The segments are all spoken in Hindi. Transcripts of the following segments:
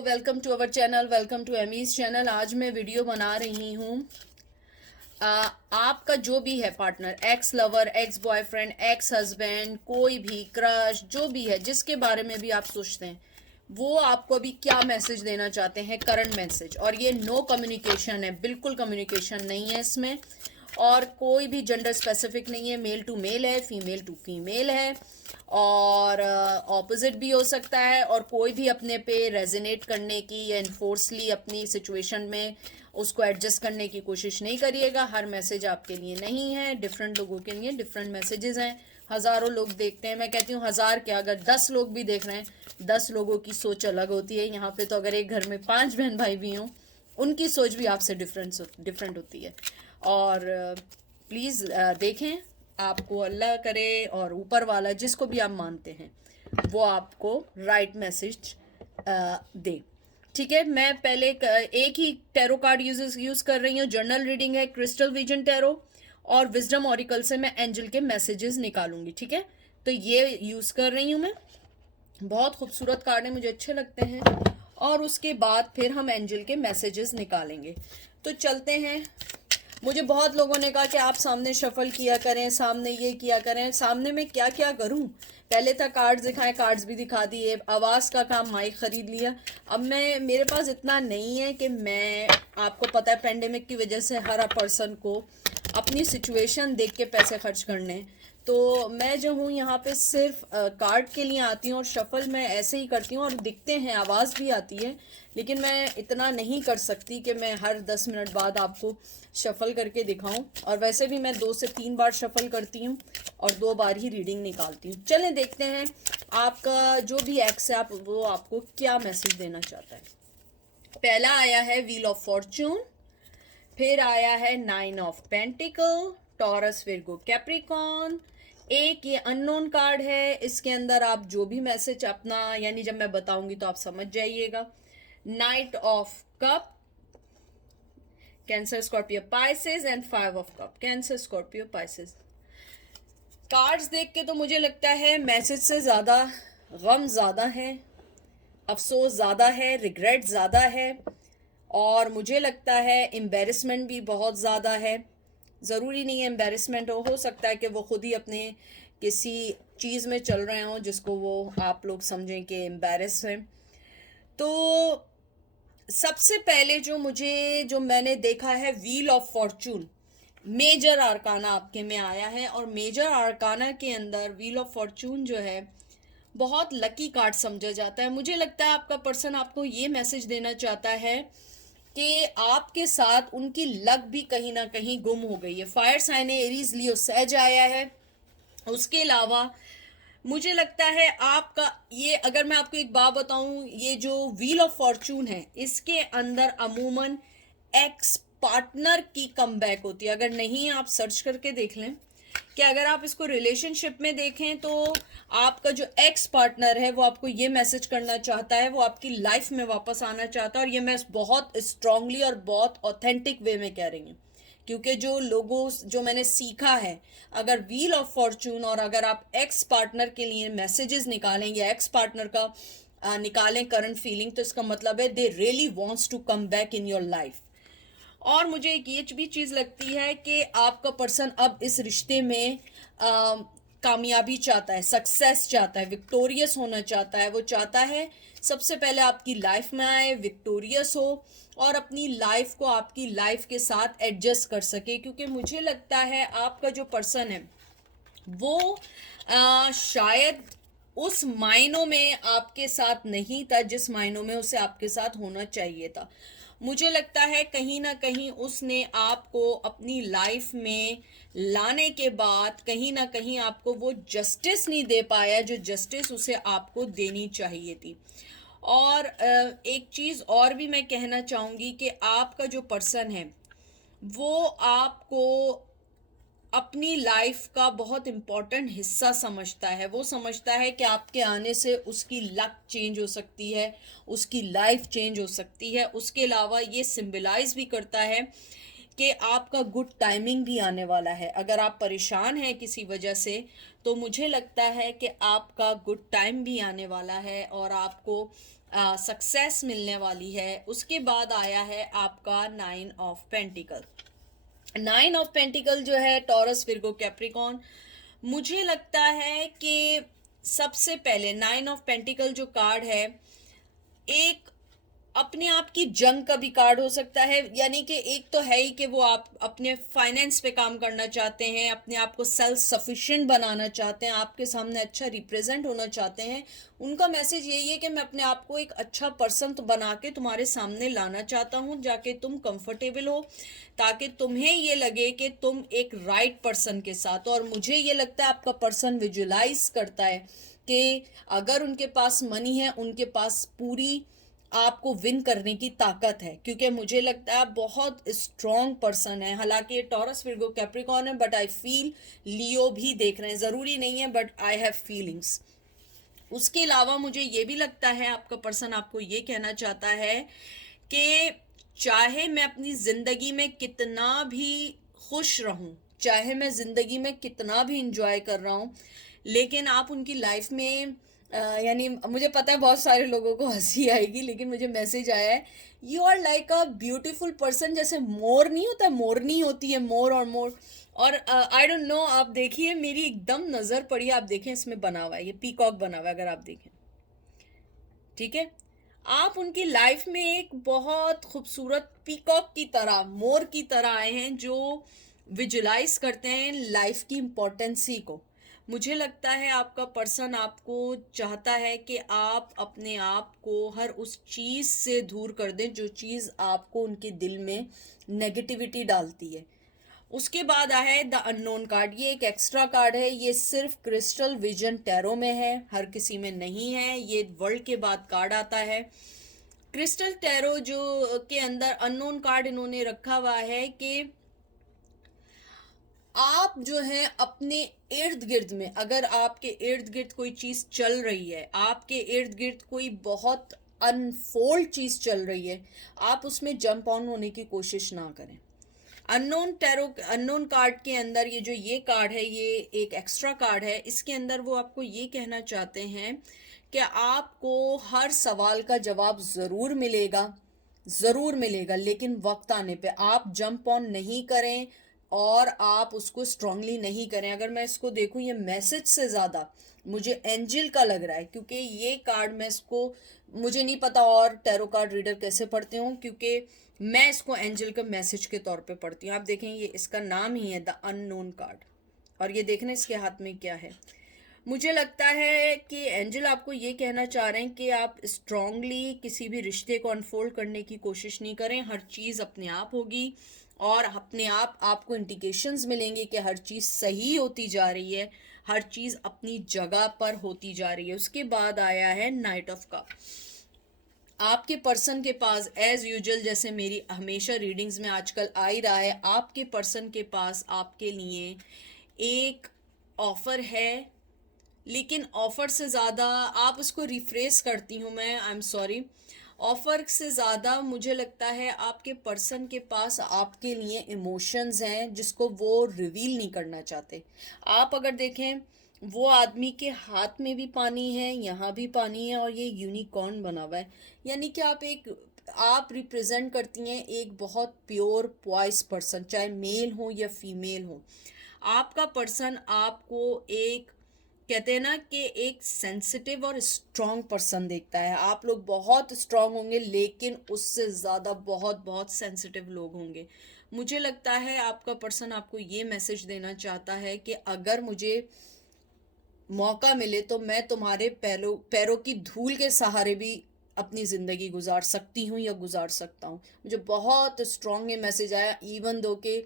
Welcome to our channel, welcome to Amy's channel. आज मैं वीडियो बना रही हूँ। आपका जो भी है partner, x lover, ex boyfriend, ex husband, कोई भी क्रश, जो भी है, जिसके बारे में भी आप सोचते हैं, वो आपको अभी क्या मैसेज देना चाहते हैं, करंट मैसेज। और ये नो कम्युनिकेशन है, बिल्कुल कम्युनिकेशन नहीं है इसमें, और कोई भी जेंडर स्पेसिफिक नहीं है। मेल टू मेल है, फीमेल टू फीमेल है, और ऑपोजिट भी हो सकता है। और कोई भी अपने पे रेजोनेट करने की या इन्फोर्सली अपनी सिचुएशन में उसको एडजस्ट करने की कोशिश नहीं करिएगा। हर मैसेज आपके लिए नहीं है, डिफरेंट लोगों के लिए डिफरेंट मैसेजेस हैं। हज़ारों लोग देखते हैं, मैं कहती हूँ हज़ार क्या, अगर 10 लोग भी देख रहे हैं, 10 लोगों की सोच अलग होती है। यहाँ पे तो अगर एक घर में 5 बहन भाई भी हों, उनकी सोच भी आपसे डिफरेंट होती है। और प्लीज़ देखें, आपको अल्लाह करे और ऊपर वाला जिसको भी आप मानते हैं वो आपको राइट मैसेज दे। ठीक है, मैं पहले एक ही टैरो कार्ड यूज़ कर रही हूँ। जर्नल रीडिंग है, क्रिस्टल विजन टैरो, और विजडम ऑरिकल से मैं एंजल के मैसेजेस निकालूंगी। ठीक है, तो ये यूज़ कर रही हूँ मैं। बहुत खूबसूरत कार्ड है, मुझे अच्छे लगते हैं। और उसके बाद फिर हम एंजल के मैसेजेस निकालेंगे। तो चलते हैं। मुझे बहुत लोगों ने कहा कि आप सामने शफल किया करें, सामने ये किया करें। सामने मैं क्या क्या करूं? पहले था कार्ड्स दिखाएं, कार्ड्स भी दिखा दिए। आवाज़ का काम, माइक खरीद लिया। अब मेरे पास इतना नहीं है कि मैं, आपको पता है पेंडेमिक की वजह से हर पर्सन को अपनी सिचुएशन देख के पैसे खर्च करने। तो मैं जो हूँ यहाँ पे सिर्फ कार्ड के लिए आती हूँ, और शफल मैं ऐसे ही करती हूँ, और दिखते हैं, आवाज़ भी आती है, लेकिन मैं इतना नहीं कर सकती कि मैं हर 10 मिनट बाद आपको शफल करके दिखाऊं। और वैसे भी मैं 2 से 3 बार शफल करती हूँ और 2 बार ही रीडिंग निकालती हूँ। चलें देखते हैं आपका जो भी एक्स है, वो आपको क्या मैसेज देना चाहता है। पहला आया है व्हील ऑफ फॉर्चून, फिर आया है 9 of pentacle, taurus, Virgo, Capricorn. एक ये अननोन कार्ड है, इसके अंदर आप जो भी मैसेज अपना, यानी जब मैं बताऊंगी तो आप समझ जाइएगा। Night of cup, cancer, Scorpio, Pisces, and 5 of cup, cancer, Scorpio, Pisces. Cards देख के तो मुझे लगता है मैसेज से ज़्यादा गम ज़्यादा है, अफसोस ज़्यादा है, रिग्रेट ज़्यादा है, और मुझे लगता है एम्बेरसमेंट भी बहुत ज़्यादा है। ज़रूरी नहीं है एम्बेरसमेंट हो सकता है कि वो खुद ही अपने किसी चीज़ में चल रहे हों जिसको वो आप लोग समझें कि एम्बेरस हैं। तो सबसे पहले जो मैंने देखा है wheel of fortune, major arcana आपके में आया है। और मेजर आर्काना के अंदर व्हील ऑफ फॉर्चून जो है बहुत लकी कार्ड समझा जाता है। मुझे लगता है आपका पर्सन आपको ये मैसेज देना चाहता है कि आपके साथ उनकी लक भी कहीं ना कहीं गुम हो गई है। फायर साइन है, एरीज, लियो, सैज आया है। उसके अलावा मुझे लगता है आपका ये, अगर मैं आपको एक बात बताऊं, ये जो व्हील ऑफ फॉर्चून है, इसके अंदर अमूमन एक्स पार्टनर की कमबैक होती है। अगर नहीं, आप सर्च करके देख लें कि अगर आप इसको रिलेशनशिप में देखें तो आपका जो एक्स पार्टनर है वो आपको ये मैसेज करना चाहता है, वो आपकी लाइफ में वापस आना चाहता है। और ये मैं बहुत स्ट्रांगली और बहुत ऑथेंटिक वे में कह रही हूँ, क्योंकि जो मैंने सीखा है, अगर व्हील ऑफ फॉर्चून और अगर आप एक्स पार्टनर के लिए मैसेजेस निकालें या एक्स पार्टनर का निकालें करंट फीलिंग, तो इसका मतलब है they really wants to come back in your life. और मुझे एक ये भी चीज़ लगती है कि आपका पर्सन अब इस रिश्ते में कामयाबी चाहता है, सक्सेस चाहता है, विक्टोरियस होना चाहता है। वो चाहता है सबसे पहले आपकी लाइफ में आए, विक्टोरियस हो, और अपनी लाइफ को आपकी लाइफ के साथ एडजस्ट कर सके। क्योंकि मुझे लगता है आपका जो पर्सन है वो शायद उस मायनों में आपके साथ नहीं था जिस मायनों में उसे आपके साथ होना चाहिए था। मुझे लगता है कहीं ना कहीं उसने आपको अपनी लाइफ में लाने के बाद कहीं ना कहीं आपको वो जस्टिस नहीं दे पाया जो जस्टिस उसे आपको देनी चाहिए थी। और एक चीज़ और भी मैं कहना चाहूँगी कि आपका जो पर्सन है वो आपको अपनी लाइफ का बहुत इम्पॉर्टेंट हिस्सा समझता है। वो समझता है कि आपके आने से उसकी लक चेंज हो सकती है, उसकी लाइफ चेंज हो सकती है। उसके अलावा ये सिंबलाइज भी करता है कि आपका गुड टाइमिंग भी आने वाला है। अगर आप परेशान हैं किसी वजह से, तो मुझे लगता है कि आपका गुड टाइम भी आने वाला है, और आपको सक्सेस मिलने वाली है। उसके बाद आया है आपका 9 ऑफ पेंटिकल। 9 ऑफ पेंटिकल जो है टॉरस, विर्गो, कैप्रिकॉर्न, मुझे लगता है कि सबसे पहले 9 ऑफ पेंटिकल जो कार्ड है, एक अपने आप की जंग का भी कार्ड हो सकता है। यानी कि एक तो है ही कि वो आप अपने फाइनेंस पे काम करना चाहते हैं, अपने आप को सेल्फ सफिशिएंट बनाना चाहते हैं, आपके सामने अच्छा रिप्रेजेंट होना चाहते हैं। उनका मैसेज यही है कि मैं अपने आप को एक अच्छा पर्सन तो बना के तुम्हारे सामने लाना चाहता हूँ, जाके तुम कंफर्टेबल हो, ताकि तुम्हें ये लगे कि तुम एक राइट पर्सन के साथ हो। और मुझे ये लगता है आपका पर्सन विजुलाइज करता है कि अगर उनके पास मनी है, उनके पास पूरी आपको विन करने की ताकत है, क्योंकि मुझे लगता है आप बहुत स्ट्रॉन्ग पर्सन है। हालांकि ये टॉरस, विर्गो, कैप्रिकॉर्न है, बट आई फील लियो भी देख रहे हैं, ज़रूरी नहीं है, बट आई हैव फीलिंग्स। उसके अलावा मुझे ये भी लगता है आपका पर्सन आपको ये कहना चाहता है कि चाहे मैं अपनी ज़िंदगी में कितना भी खुश रहूं, चाहे मैं ज़िंदगी में कितना भी इंजॉय कर रहा हूं, लेकिन आप उनकी लाइफ में यानी मुझे पता है बहुत सारे लोगों को हंसी आएगी, लेकिन मुझे मैसेज आया है, you are like a beautiful person. जैसे मोर नहीं होता, मोरनी होती है, मोर और मोर। और आई डोंट नो, आप देखिए मेरी एकदम नज़र पड़ी, आप देखें इसमें बना हुआ है, ये पीकॉक बना हुआ है अगर आप देखें, ठीक है। आप उनकी लाइफ में एक बहुत खूबसूरत पीकॉक की तरह, मोर की तरह आए हैं, जो विजुलाइज करते हैं लाइफ की इम्पोर्टेंसी को। मुझे लगता है आपका पर्सन आपको चाहता है कि आप अपने आप को हर उस चीज़ से दूर कर दें जो चीज़ आपको उनके दिल में नेगेटिविटी डालती है। उसके बाद आया है द अननोन कार्ड। ये एक एक्स्ट्रा कार्ड है, ये सिर्फ क्रिस्टल विजन टैरो में है, हर किसी में नहीं है। ये वर्ल्ड के बाद कार्ड आता है। क्रिस्टल टैरो जो के अंदर अननोन कार्ड इन्होंने रखा हुआ है कि आप जो है अपने इर्द गिर्द में, अगर आपके इर्द गिर्द कोई चीज़ चल रही है, आपके इर्द गिर्द कोई बहुत अनफोल्ड चीज़ चल रही है, आप उसमें जंप ऑन होने की कोशिश ना करें। अननोन टैरो, अननोन कार्ड के अंदर ये कार्ड है, ये एक एक्स्ट्रा कार्ड है। इसके अंदर वो आपको ये कहना चाहते हैं कि आपको हर सवाल का जवाब ज़रूर मिलेगा, ज़रूर मिलेगा, लेकिन वक्त आने पे आप जंप ऑन नहीं करें और आप उसको स्ट्रांगली नहीं करें। अगर मैं इसको देखूं, ये मैसेज से ज़्यादा मुझे एंजल का लग रहा है, क्योंकि ये कार्ड मैं इसको, मुझे नहीं पता और टैरो कार्ड रीडर कैसे पढ़ते हो, क्योंकि मैं इसको एंजल का मैसेज के तौर पे पढ़ती हूँ। आप देखें, ये इसका नाम ही है द अननोन कार्ड, और ये देखना इसके हाथ में क्या है। मुझे लगता है कि एंजल आपको ये कहना चाह रहे हैं कि आप स्ट्रांगली किसी भी रिश्ते को अनफोल्ड करने की कोशिश नहीं करें। हर चीज़ अपने आप होगी और अपने आप आपको इंडिकेशंस मिलेंगे कि हर चीज़ सही होती जा रही है, हर चीज़ अपनी जगह पर होती जा रही है। उसके बाद आया है नाइट ऑफ कप। आपके पर्सन के पास एज यूजुअल, जैसे मेरी हमेशा रीडिंग्स में आजकल आ ही रहा है, आपके पर्सन के पास आपके लिए एक ऑफ़र है, लेकिन ऑफ़र से ज़्यादा, आप उसको रिफ्रेश करती हूँ मैं, आई एम सॉरी, ऑफ़र से ज़्यादा मुझे लगता है आपके पर्सन के पास आपके लिए इमोशंस हैं जिसको वो रिवील नहीं करना चाहते। आप अगर देखें, वो आदमी के हाथ में भी पानी है, यहाँ भी पानी है, और ये यूनिकॉर्न बना हुआ है। यानी कि आप रिप्रेजेंट करती हैं एक बहुत प्योर पॉइस पर्सन, चाहे मेल हो या फीमेल हो। आपका पर्सन आपको एक, कहते हैं ना कि एक सेंसिटिव और स्ट्रॉन्ग पर्सन देखता है। आप लोग बहुत स्ट्रॉन्ग होंगे, लेकिन उससे ज़्यादा बहुत बहुत सेंसिटिव लोग होंगे। मुझे लगता है आपका पर्सन आपको ये मैसेज देना चाहता है कि अगर मुझे मौका मिले तो मैं तुम्हारे पैरों की धूल के सहारे भी अपनी ज़िंदगी गुजार सकती हूँ या गुजार सकता हूँ। मुझे बहुत स्ट्रॉन्ग ये मैसेज आया, इवन दो कि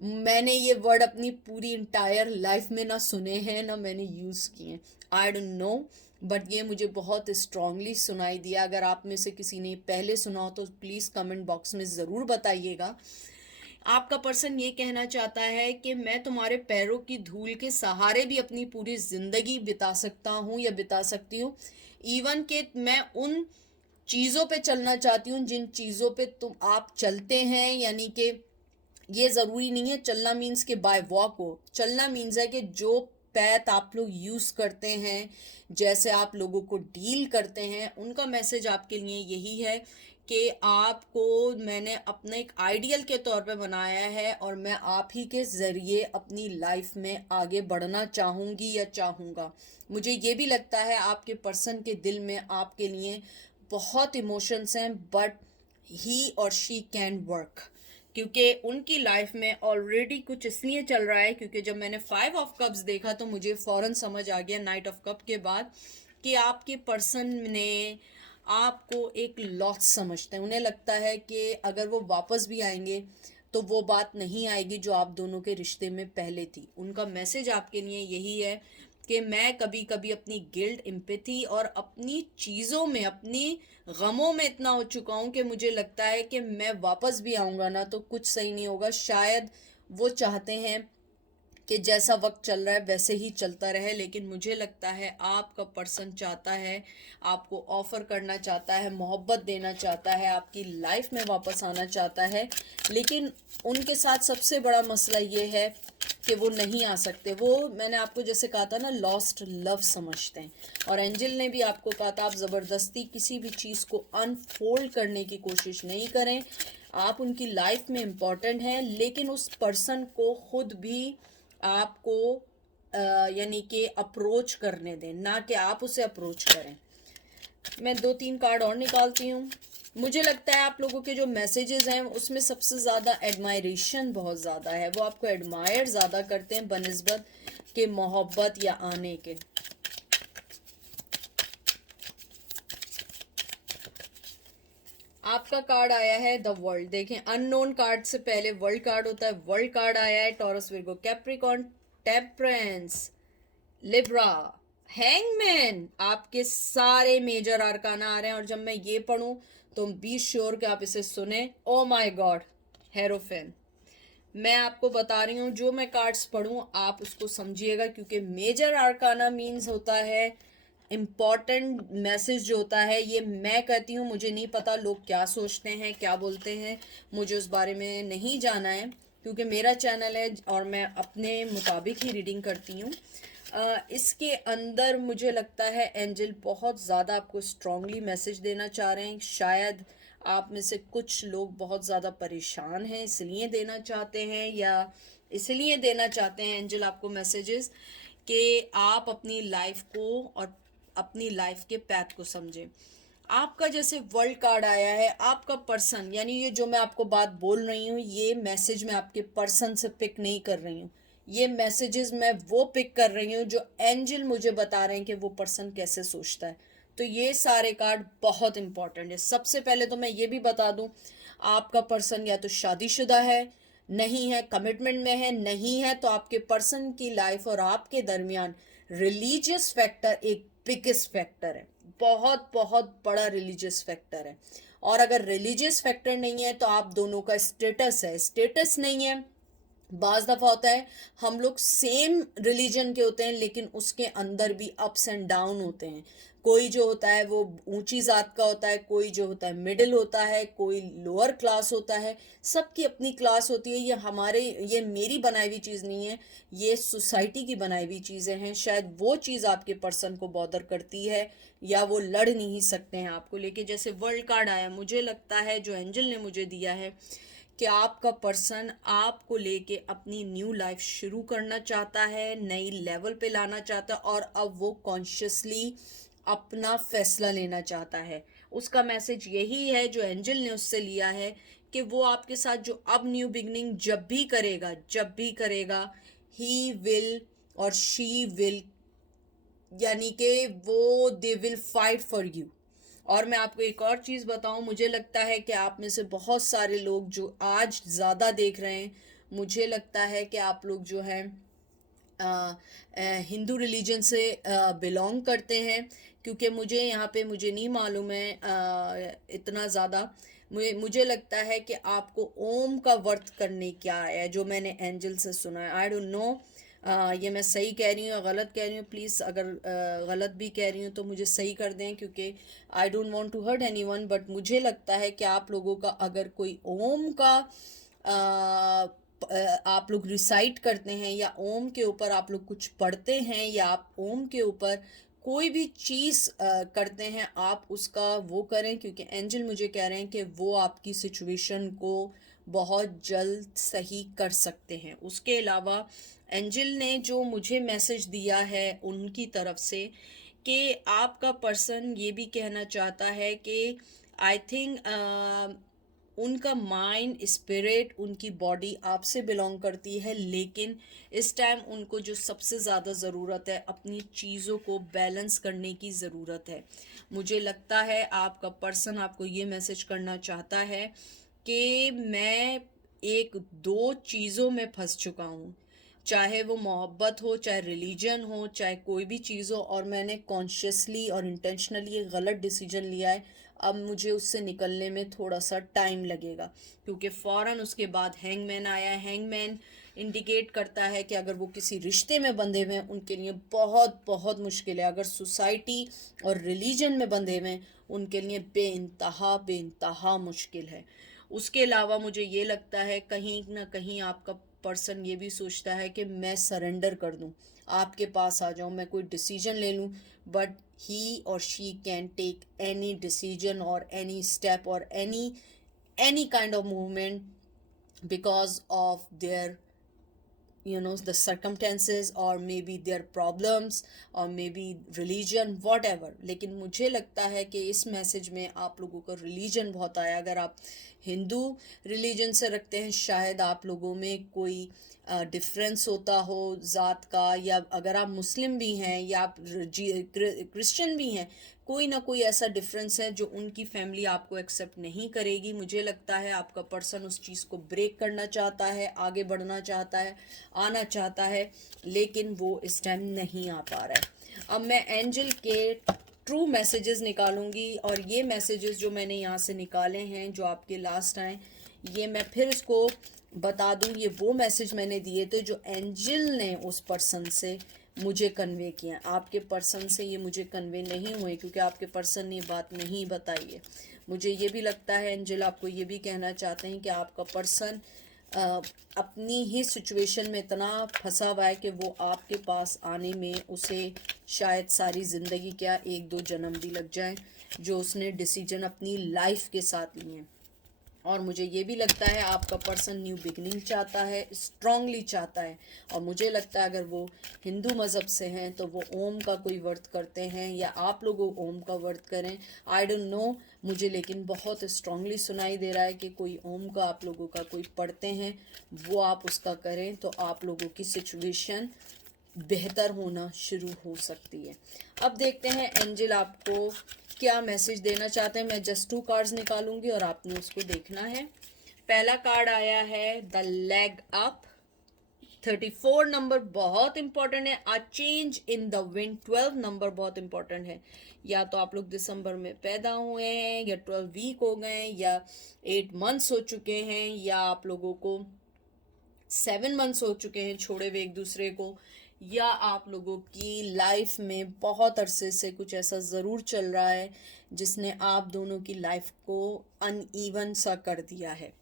मैंने ये वर्ड अपनी पूरी इंटायर लाइफ में ना सुने हैं ना मैंने यूज़ किए हैं, आई डोंट नो, बट ये मुझे बहुत स्ट्रांगली सुनाई दिया। अगर आप में से किसी ने पहले सुना हो तो प्लीज़ कमेंट बॉक्स में ज़रूर बताइएगा। आपका पर्सन ये कहना चाहता है कि मैं तुम्हारे पैरों की धूल के सहारे भी अपनी पूरी ज़िंदगी बिता सकता हूँ या बिता सकती हूँ। इवन कि मैं उन चीज़ों पे चलना चाहती हूँ जिन चीज़ों पे आप चलते हैं। यानी कि ये ज़रूरी नहीं है चलना मीन्स के बाय वॉक हो, चलना मीन्स है कि जो पैथ आप लोग यूज़ करते हैं, जैसे आप लोगों को डील करते हैं, उनका मैसेज आपके लिए यही है कि आपको मैंने अपना एक आइडियल के तौर पे बनाया है और मैं आप ही के ज़रिए अपनी लाइफ में आगे बढ़ना चाहूँगी या चाहूँगा। मुझे ये भी लगता है आपके पर्सन के दिल में आपके लिए बहुत इमोशंस हैं, बट ही और शी कैन वर्क, क्योंकि उनकी लाइफ में ऑलरेडी कुछ इसलिए चल रहा है क्योंकि जब मैंने 5 ऑफ कप्स देखा तो मुझे फ़ौरन समझ आ गया नाइट ऑफ कप के बाद कि आपके पर्सन ने आपको एक लॉस समझते हैं। उन्हें लगता है कि अगर वो वापस भी आएंगे तो वो बात नहीं आएगी जो आप दोनों के रिश्ते में पहले थी। उनका मैसेज आपके लिए यही है कि मैं कभी कभी अपनी गिल्ट, एम्पैथी और अपनी चीज़ों में, अपनी गमों में इतना हो चुका हूँ कि मुझे लगता है कि मैं वापस भी आऊँगा ना तो कुछ सही नहीं होगा। शायद वो चाहते हैं कि जैसा वक्त चल रहा है वैसे ही चलता रहे, लेकिन मुझे लगता है आपका पर्सन चाहता है, आपको ऑफ़र करना चाहता है, मोहब्बत देना चाहता है, आपकी लाइफ में वापस आना चाहता है, लेकिन उनके साथ सबसे बड़ा मसला ये है कि वो नहीं आ सकते। वो, मैंने आपको जैसे कहा था ना, लॉस्ट लव समझते हैं। और एंजल ने भी आपको कहा था आप ज़बरदस्ती किसी भी चीज़ को अनफोल्ड करने की कोशिश नहीं करें। आप उनकी लाइफ में इम्पॉर्टेंट हैं, लेकिन उस पर्सन को खुद भी आपको यानी कि अप्रोच करने दें, ना कि आप उसे अप्रोच करें। मैं 2-3 कार्ड और निकालती हूँ। मुझे लगता है आप लोगों के जो मैसेजेस हैं उसमें सबसे ज़्यादा एडमायरेशन बहुत ज़्यादा है। वो आपको एडमायर ज़्यादा करते हैं बनिस्बत के मोहब्बत या आने के। आपका कार्ड आया है द वर्ल्ड। देखें, अननोन कार्ड से पहले वर्ल्ड कार्ड होता है। वर्ल्ड कार्ड आया है taurus, Virgo, Capricorn, temperance, Libra, hangman. आपके सारे मेजर आर्काना आ रहे हैं और जब मैं ये पढ़ूं तो बी श्योर कि आप इसे सुने। ओ माय गॉड, हेरोफेन। मैं आपको बता रही हूँ जो मैं कार्ड्स पढ़ूं आप उसको समझिएगा, क्योंकि मेजर आर्काना मीन्स होता है इम्पॉर्टेंट मैसेज जो होता है। ये मैं कहती हूँ, मुझे नहीं पता लोग क्या सोचते हैं, क्या बोलते हैं, मुझे उस बारे में नहीं जाना है क्योंकि मेरा चैनल है और मैं अपने मुताबिक ही रीडिंग करती हूँ। इसके अंदर मुझे लगता है एंजल बहुत ज़्यादा आपको स्ट्रांगली मैसेज देना चाह रहे हैं। शायद आप में से कुछ लोग बहुत ज़्यादा परेशान हैं इसलिए देना चाहते हैं, या इसलिए देना चाहते हैं एंजल आपको मैसेजेस कि आप अपनी लाइफ को और अपनी लाइफ के पैथ को समझें। आपका जैसे वर्ल्ड कार्ड आया है, आपका पर्सन, यानी ये जो मैं आपको बात बोल रही हूँ ये मैसेज मैं आपके पर्सन से पिक नहीं कर रही हूँ। ये मैसेजेस मैं वो पिक कर रही हूँ जो एंजल मुझे बता रहे हैं कि वो पर्सन कैसे सोचता है। तो ये सारे कार्ड बहुत इंपॉर्टेंट है। सबसे पहले तो मैं ये भी बता दूं, आपका पर्सन या तो शादीशुदा है, नहीं है, कमिटमेंट में है, नहीं है, तो आपके पर्सन की लाइफ और आपके दरमियान रिलीजियस फैक्टर एक बिगेस्ट फैक्टर है। बहुत बहुत बड़ा रिलीजियस फैक्टर है। और अगर रिलीजियस फैक्टर नहीं है तो आप दोनों का स्टेटस है। स्टेटस नहीं है, बाज दफ़ा होता है हम लोग सेम रिलीजन के होते हैं लेकिन उसके अंदर भी अप्स एंड डाउन होते हैं। कोई जो होता है वो ऊंची जात का होता है, कोई जो होता है मिडिल होता है, कोई लोअर क्लास होता है। सबकी अपनी क्लास होती है। ये मेरी बनाई हुई चीज़ नहीं है, ये सोसाइटी की बनाई हुई चीज़ें हैं। शायद वो चीज़ आपके पर्सन को बॉदर करती है या वो लड़ नहीं सकते हैं आपको लेके। जैसे वर्ल्ड कार्ड आया, मुझे लगता है जो एंजल ने मुझे दिया है कि आपका पर्सन आपको लेके अपनी न्यू लाइफ शुरू करना चाहता है, नई लेवल पे लाना चाहता है और अब वो कॉन्शियसली अपना फैसला लेना चाहता है। उसका मैसेज यही है जो एंजल ने उससे लिया है कि वो आपके साथ जो अब न्यू बिगनिंग जब भी करेगा ही विल और शी विल, यानी कि वो they will fight for you. और मैं आपको एक और चीज़ बताऊं, मुझे लगता है कि आप में से बहुत सारे लोग जो आज ज़्यादा देख रहे हैं, मुझे लगता है कि आप लोग जो हैं हिंदू रिलीजन से बिलोंग करते हैं, क्योंकि मुझे यहाँ पे मुझे नहीं मालूम है इतना ज़्यादा। मुझे लगता है कि आपको ओम का वर्त करने क्या है जो मैंने एंजल से सुना है। आई डोंट नो ये मैं सही कह रही हूँ या गलत कह रही हूँ। प्लीज़ अगर गलत भी कह रही हूँ तो मुझे सही कर दें, क्योंकि I don't want to hurt anyone. But मुझे लगता है कि आप लोगों का अगर कोई ओम का आप लोग रिसाइट करते हैं या ओम के ऊपर आप लोग कुछ पढ़ते हैं या आप ओम के ऊपर कोई भी चीज़ करते हैं, आप उसका वो करें, क्योंकि एंजल मुझे कह रहे हैं कि वो आपकी सिचुएशन को बहुत जल्द सही कर सकते हैं। उसके अलावा एंजल ने जो मुझे मैसेज दिया है उनकी तरफ से कि आपका पर्सन ये भी कहना चाहता है कि आई थिंक उनका माइंड, स्पिरिट, उनकी बॉडी आपसे बिलोंग करती है, लेकिन इस टाइम उनको जो सबसे ज़्यादा ज़रूरत है, अपनी चीज़ों को बैलेंस करने की ज़रूरत है। मुझे लगता है आपका पर्सन आपको ये मैसेज करना चाहता है कि मैं एक दो चीज़ों में फंस चुका हूँ, चाहे वो मोहब्बत हो, चाहे रिलीजन हो, चाहे कोई भी चीज़ हो, और मैंने कॉन्शियसली और इंटेंशनली एक गलत डिसीजन लिया है। अब मुझे उससे निकलने में थोड़ा सा टाइम लगेगा, क्योंकि फ़ौरन उसके बाद हैंगमैन आया। हैंगमैन इंडिकेट करता है कि अगर वो किसी रिश्ते में बंधे हुए हैं उनके लिए बहुत बहुत मुश्किल है। अगर सोसाइटी और रिलीजन में बंधे हुए हैं उनके लिए बेइंतहा मुश्किल है। उसके अलावा मुझे ये लगता है कहीं ना कहीं आपका पर्सन ये भी सोचता है कि मैं सरेंडर कर दूं, आपके पास आ जाऊं, मैं कोई डिसीजन ले लूं, बट ही और she can take any decision और एनी स्टेप और any kind of movement because of their the circumstances or maybe their problems or maybe religion whatever। लेकिन मुझे लगता है कि इस मैसेज में आप लोगों का रिलीजन बहुत आया। अगर आप हिंदू रिलीजन से रखते हैं, शायद आप लोगों में कोई डिफरेंस होता हो ज़ात का, या अगर आप मुस्लिम भी हैं या आप क्रिश्चियन भी हैं, कोई ना कोई ऐसा डिफरेंस है जो उनकी फैमिली आपको एक्सेप्ट नहीं करेगी। मुझे लगता है आपका पर्सन उस चीज़ को ब्रेक करना चाहता है, आगे बढ़ना चाहता है, आना चाहता है, लेकिन वो इस टाइम नहीं आ पा रहा है। अब मैं एंजल के ट्रू मैसेजेस निकालूंगी, और ये मैसेजेस जो मैंने यहाँ से निकाले हैं जो आपके लास्ट आए, ये मैं फिर इसको बता दूँ। ये वो मैसेज मैंने दिए थे जो एंजल ने उस पर्सन से मुझे कन्वे किया। आपके पर्सन से ये मुझे कन्वे नहीं हुए, क्योंकि आपके पर्सन ने ये बात नहीं बताई है। मुझे ये भी लगता है एंजल आपको ये भी कहना चाहते हैं कि आपका पर्सन अपनी ही सिचुएशन में इतना फंसा हुआ है कि वो आपके पास आने में उसे शायद सारी ज़िंदगी, क्या एक दो जन्म भी लग जाए, जो उसने डिसीजन अपनी लाइफ के साथ लिए हैं। और मुझे ये भी लगता है आपका पर्सन न्यू बिगनिंग चाहता है, स्ट्रांगली चाहता है। और मुझे लगता है अगर वो हिंदू मज़हब से हैं तो वो ओम का कोई व्रत करते हैं, या आप लोग ओम का व्रत करें, आई डोंट नो मुझे, लेकिन बहुत स्ट्रांगली सुनाई दे रहा है कि कोई ओम का आप लोगों का कोई पढ़ते हैं, वो आप उसका करें तो आप लोगों की सिचुएशन बेहतर होना शुरू हो सकती है। अब देखते हैं एंजल आपको क्या मैसेज देना चाहते हैं। मैं जस्ट 2 कार्ड्स निकालूंगी और आपने उसको देखना है। पहला कार्ड आया है द लेग अप, 34 नंबर बहुत इंपॉर्टेंट है। A change in the wind, 12 number बहुत इंपॉर्टेंट है। या तो आप लोग दिसंबर में पैदा हुए हैं, या 12 वीक हो गए, या 8 मंथ्स हो चुके हैं, या आप लोगों को 7 मंथ्स हो चुके हैं छोड़े हुए एक दूसरे को, या आप लोगों की लाइफ में बहुत अरसे से कुछ ऐसा ज़रूर चल रहा है जिसने आप दोनों की लाइफ को अनइवन सा कर दिया है।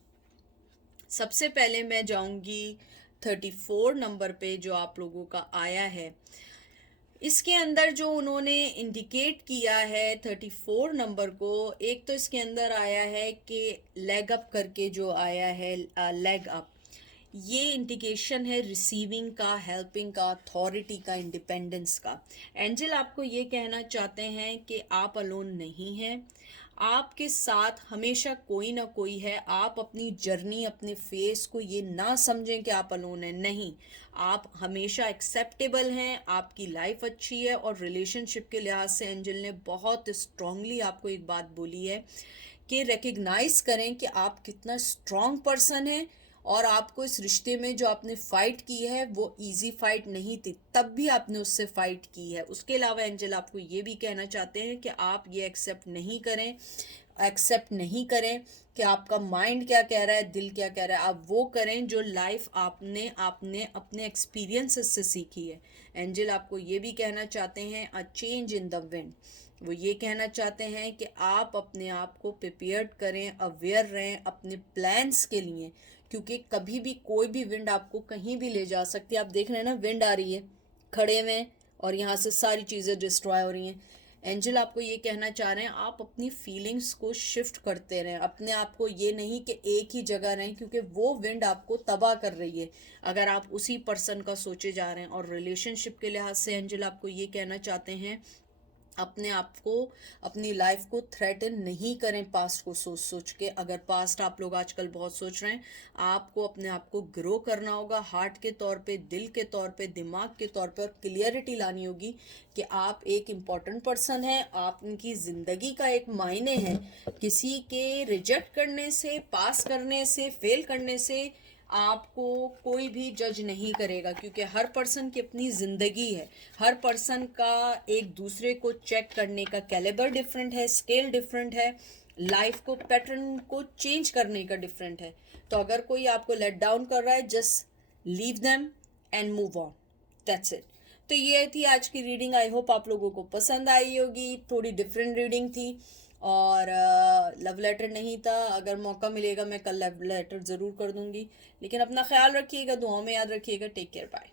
सबसे पहले मैं जाऊंगी 34 नंबर पे जो आप लोगों का आया है। इसके अंदर जो उन्होंने इंडिकेट किया है 34 नंबर को, एक तो इसके अंदर आया है कि लेग अप करके जो आया है, लेग अप, ये इंडिकेशन है रिसीविंग का, हेल्पिंग का, अथॉरिटी का, इंडिपेंडेंस का। एंजल आपको ये कहना चाहते हैं कि आप अलोन नहीं हैं, आपके साथ हमेशा कोई ना कोई है। आप अपनी जर्नी, अपने फेस को ये ना समझें कि आप अलोन हैं, नहीं, आप हमेशा एक्सेप्टेबल हैं, आपकी लाइफ अच्छी है। और रिलेशनशिप के लिहाज से एंजल ने बहुत स्ट्रांगली आपको एक बात बोली है कि रिकग्नाइज करें कि आप कितना स्ट्रांग पर्सन है, और आपको इस रिश्ते में जो आपने फ़ाइट की है वो इजी फाइट नहीं थी, तब भी आपने उससे फ़ाइट की है। उसके अलावा एंजल आपको ये भी कहना चाहते हैं कि आप ये एक्सेप्ट नहीं करें कि आपका माइंड क्या कह रहा है, दिल क्या कह रहा है। आप वो करें जो लाइफ आपने अपने एक्सपीरियंसेस से सीखी है। एंजल आपको ये भी कहना चाहते हैं a change in the wind, वो ये कहना चाहते हैं कि आप अपने आप को प्रिपेयर्ड करें, अवेयर रहें अपने प्लान्स के लिए, क्योंकि कभी भी कोई भी विंड आपको कहीं भी ले जा सकती है। आप देख रहे हैं ना, विंड आ रही है, खड़े हुए हैं और यहाँ से सारी चीज़ें डिस्ट्रॉय हो रही हैं। एंजल आपको ये कहना चाह रहे हैं आप अपनी फीलिंग्स को शिफ्ट करते रहें, अपने आप को ये नहीं कि एक ही जगह रहें, क्योंकि वो विंड आपको तबाह कर रही है अगर आप उसी पर्सन का सोचे जा रहे हैं। और रिलेशनशिप के लिहाज से एंजल आपको ये कहना चाहते हैं अपने आप को, अपनी लाइफ को थ्रेटन नहीं करें पास्ट को सोच सोच के। अगर पास्ट आप लोग आजकल बहुत सोच रहे हैं, आपको अपने आप को ग्रो करना होगा हार्ट के तौर पे, दिल के तौर पे, दिमाग के तौर पे, और क्लियरिटी लानी होगी कि आप एक इम्पॉर्टेंट पर्सन हैं, आप उनकी ज़िंदगी का एक मायने है। किसी के रिजेक्ट करने से, पास करने से, फेल करने से आपको कोई भी जज नहीं करेगा, क्योंकि हर पर्सन की अपनी ज़िंदगी है। हर पर्सन का एक दूसरे को चेक करने का कैलिबर डिफरेंट है, स्केल डिफरेंट है, लाइफ को, पैटर्न को चेंज करने का डिफरेंट है। तो अगर कोई आपको लेट डाउन कर रहा है, just leave them and move on, that's it. तो ये थी आज की रीडिंग। आई होप आप लोगों को पसंद आई होगी। थोड़ी डिफरेंट रीडिंग थी और लव लेटर नहीं था। अगर मौका मिलेगा मैं कल लव लेटर ज़रूर कर दूंगी। लेकिन अपना ख्याल रखिएगा, दुआओं में याद रखिएगा। Take care, bye.